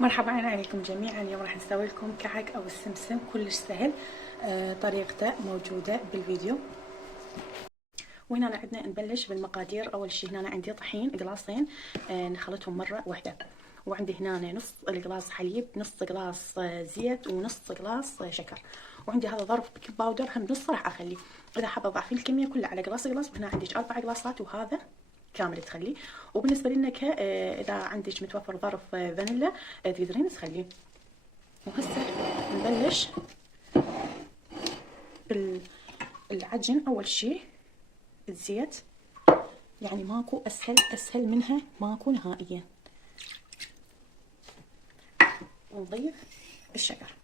مرحبا عليكم جميعا. اليوم راح نسوي لكم كعك او السمسم كلش سهل. طريقته موجودة بالفيديو. وهنا عندنا نبلش بالمقادير. اول شيء هنا عندي طحين قلاصين، نخلطهم مرة واحدة. وعندي هنا نص القلاص حليب، نص قلاص زيت، ونص قلاص شكر. وعندي هذا ظرف بيكنج باودر هم نص راح اخليه، اذا حابه تضعفين الكميه كلها على قلاص. وهنا عندك 4 قلاصات وهذا كامل تخليه. وبالنسبه للنكهه اذا عندك متوفر ظرف فانيلا تقدرين تخليه. وهسه نبلش بالعجن. اول شيء الزيت، يعني ماكو اسهل منها ماكو نهائيا. ونضيف الشكر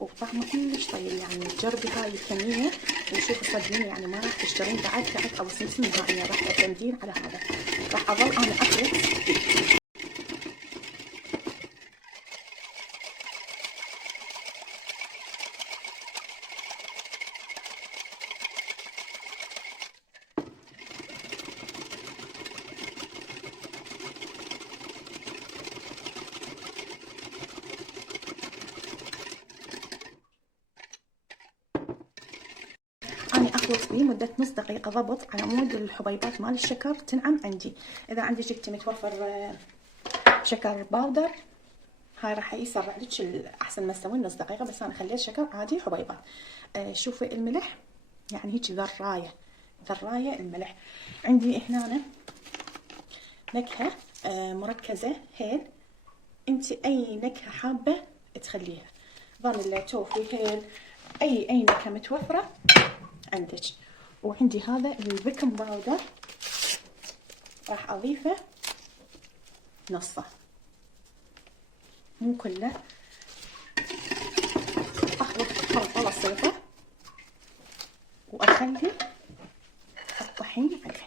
وطعمه كلش طيب، يعني جربي هاي الكميه وشوفي صدقيني يعني ما راح تشترين بعد كعك او سمسم نهائيا، راح تعتمدين على هذا. راح اظل انا اخلط. أنا أخلط فيه مدة نص دقيقة ضبط على مود الحبيبات مال الشكر تنعم عندي. إذا عندك انت متوفر شكر باودر هاي راح يسرع لك أحسن ما تسوين نص دقيقة، بس أنا خليت شكر عادي حبيبات. شوفي الملح، يعني هيك ذراية الملح. عندي هنا نكهة مركزة هيل، انت أي نكهة حابة تخليها، فانيلا، توفي، هيل، أي نكهة متوفرة عندك. وعندي هذا البيكنج باودر راح اضيفه نصه مو كله. اخلط خلطه بسيطه واخلي الطحين عليه.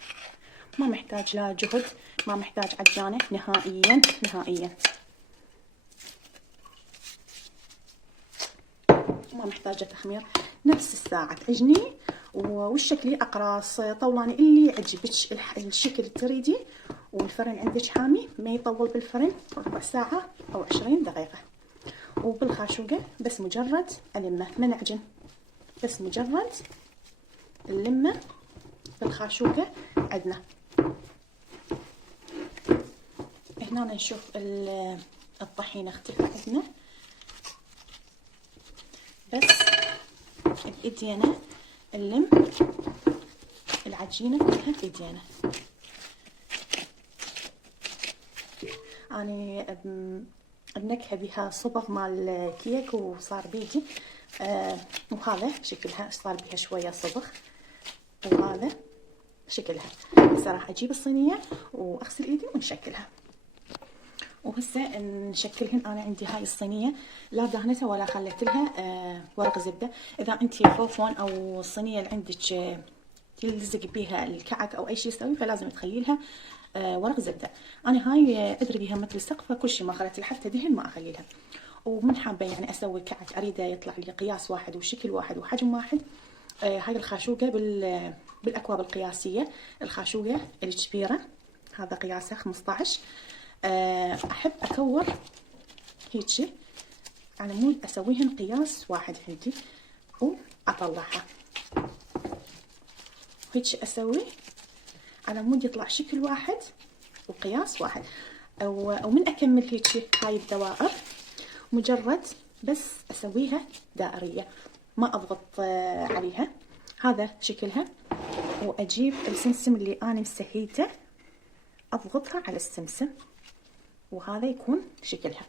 ما محتاج لا جهد، ما محتاج عجانه نهائيا. ما محتاجه تخمير، نفس الساعه تعجني والشكل اقراص طولاني اللي يعجبك الشكل تريدي. والفرن عندك حامي ما يطول بالفرن، ربع ساعه او 20 دقيقه. وبالخاشوقه بس مجرد المه، ما نعجن، بس مجرد اللمه بالخاشوقه عندنا. هنا نشوف الطحين اختفى عندنا، بس بايدينا نلم العجينه كلها بايدينا. اني النكهه بها صبغ مال كيك وصار بيدي. وهذا شكلها صار بها شويه صبغ، وهذا شكلها. هسه راح اجيب الصينيه واغسل ايدي ونشكلها. وهسه نشكلهن. انا عندي هاي الصينيه لا دهنتها ولا خليت لها ورق زبده. اذا انت فوفون او الصينيه اللي عندك تلزق بيها الكعك او اي شيء تسوي فلازم تخلي لها ورق زبده. انا هاي ادري بيها مثل السقف فكل شيء ما خليت لها، حتى دهن ما اخلي لها. ومن حابه يعني اسوي كعك اريده يطلع لي قياس واحد وشكل واحد وحجم واحد، هاي الخاشوقه بالاكواب القياسيه. الخاشوقه الكبيره هذا قياسها 15. احب اكور هيجي على مود اسويهن قياس واحد عندي واطلعها هيجي، اسوي على مود يطلع شكل واحد وقياس واحد. ومن اكمل هيجي هاي الدوائر مجرد بس اسويها دائريه، ما اضغط عليها. هذا شكلها. واجيب السمسم اللي انا مسهيته اضغطها على السمسم وهذا يكون شكلها.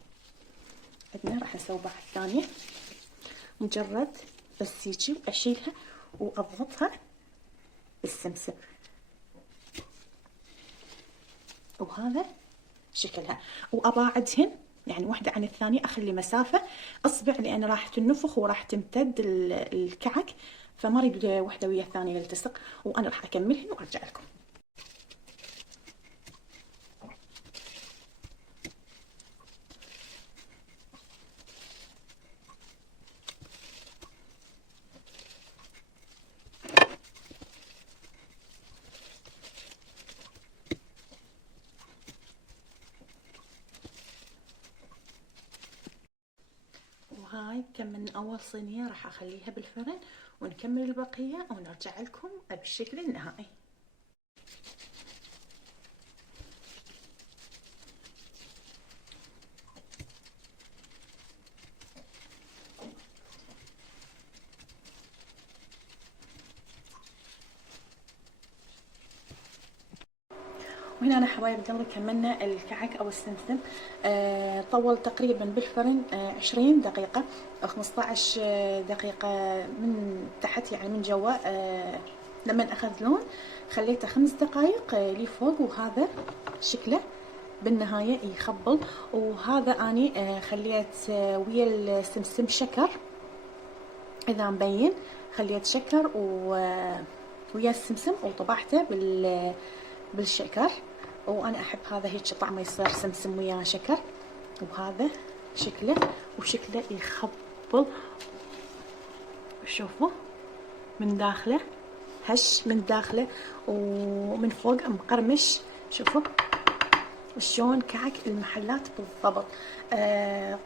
عندنا راح نسوي واحد ثانيه مجرد بس هيجي اشيلها واضغطها بالسمسم وهذا شكلها. واباعدهن يعني واحده عن الثانيه، اخلي مسافه اصبع لان راح تنفخ وراح تمتد الكعك، فما اريد واحده ويا الثانيه يلتصق. وانا راح اكملهن وارجع لكم. هاي كملنا اول صينية، راح اخليها بالفرن ونكمل البقية ونرجع لكم بالشكل النهائي. وهنا أنا حبايب قلبي كملنا الكعك أو السمسم. طول تقريبا بالفرن 20 دقيقة أو 15 دقيقة من تحت، يعني من جوا. لما أخذ لون خليته 5 دقايق لفوق، وهذا شكله بالنهاية يخبل. وهذا أني خليت ويا السمسم شكر، إذا مبين خليت شكر ويا السمسم وطبعته بالشكر. وانا احب هذا هيك طعمه يصير سمسم ويا شكر. وهذا شكله، وشكله يخبل. شوفوا من داخله هش من داخله، ومن فوق مقرمش. شوفوا شلون كعك المحلات بالضبط.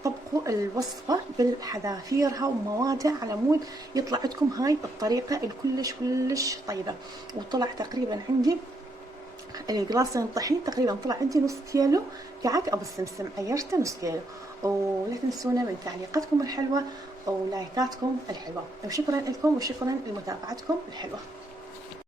طبقوا الوصفة بالحذافيرها وموادها على مود يطلع عندكم هاي الطريقة الكلش طيبة. وطلع تقريبا عندي القلاصين طحين، تقريبا طلع عندي نص كيلو كعك ابو السمسم، عيرته نص كيلو. ولا تنسونا من تعليقاتكم الحلوة ولايكاتكم الحلوة، وشكرا لكم وشكرا لمتابعتكم الحلوة.